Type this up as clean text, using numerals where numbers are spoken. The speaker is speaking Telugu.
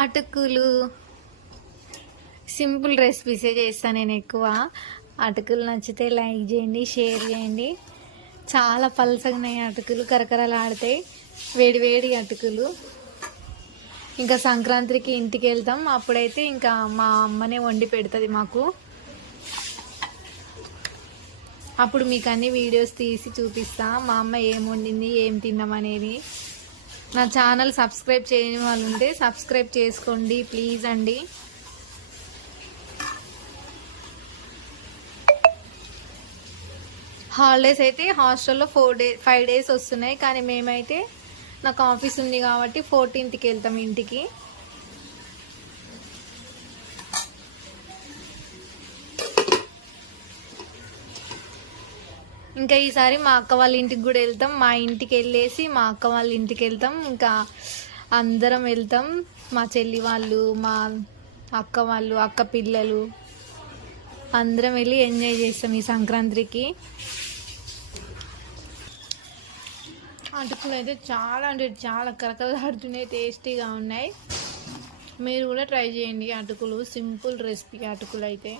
అటుకులు సింపుల్ రెసిపీసే చేస్తాను నేను ఎక్కువ. అటుకులు నచ్చితే లైక్ చేయండి, షేర్ చేయండి. చాలా పలసగా ఉన్నాయి అటుకులు, కరకరలాడతాయి వేడి వేడి అటుకులు. ఇంకా సంక్రాంతికి ఇంటికి వెళ్తాం, అప్పుడైతే ఇంకా మా అమ్మనే వండి పెడుతుంది మాకు. అప్పుడు మీకు అన్ని వీడియోస్ తీసి చూపిస్తా, మా అమ్మ ఏం వండింది, ఏం తిన్నామనేది. నా ఛానల్ సబ్స్క్రైబ్ చేయని వాళ్ళు ఉంటే సబ్స్క్రైబ్ చేసుకోండి ప్లీజ్ అండి. హాలిడేస్ అయితే హాస్టల్లో 5 days వస్తున్నాయి, కానీ మేమైతే నాకు ఆఫీస్ ఉంది కాబట్టి 14th వెళ్తాం ఇంటికి. ఇంకా ఈసారి మా అక్క వాళ్ళ ఇంటికి కూడా వెళ్తాం. మా ఇంటికి వెళ్ళేసి మా అక్క వాళ్ళ ఇంటికి వెళ్తాం. ఇంకా అందరం వెళ్తాం, మా చెల్లి వాళ్ళు, మా అక్క వాళ్ళు, అక్క పిల్లలు అందరం వెళ్ళి ఎంజాయ్ చేస్తాం ఈ సంక్రాంతికి. అటుకులు అయితే చాలా అంటే చాలా కరకరలాడుతున్నాయి, టేస్టీగా ఉన్నాయి. మీరు కూడా ట్రై చేయండి అటుకులు. సింపుల్ రెసిపీ అటుకులు అయితే.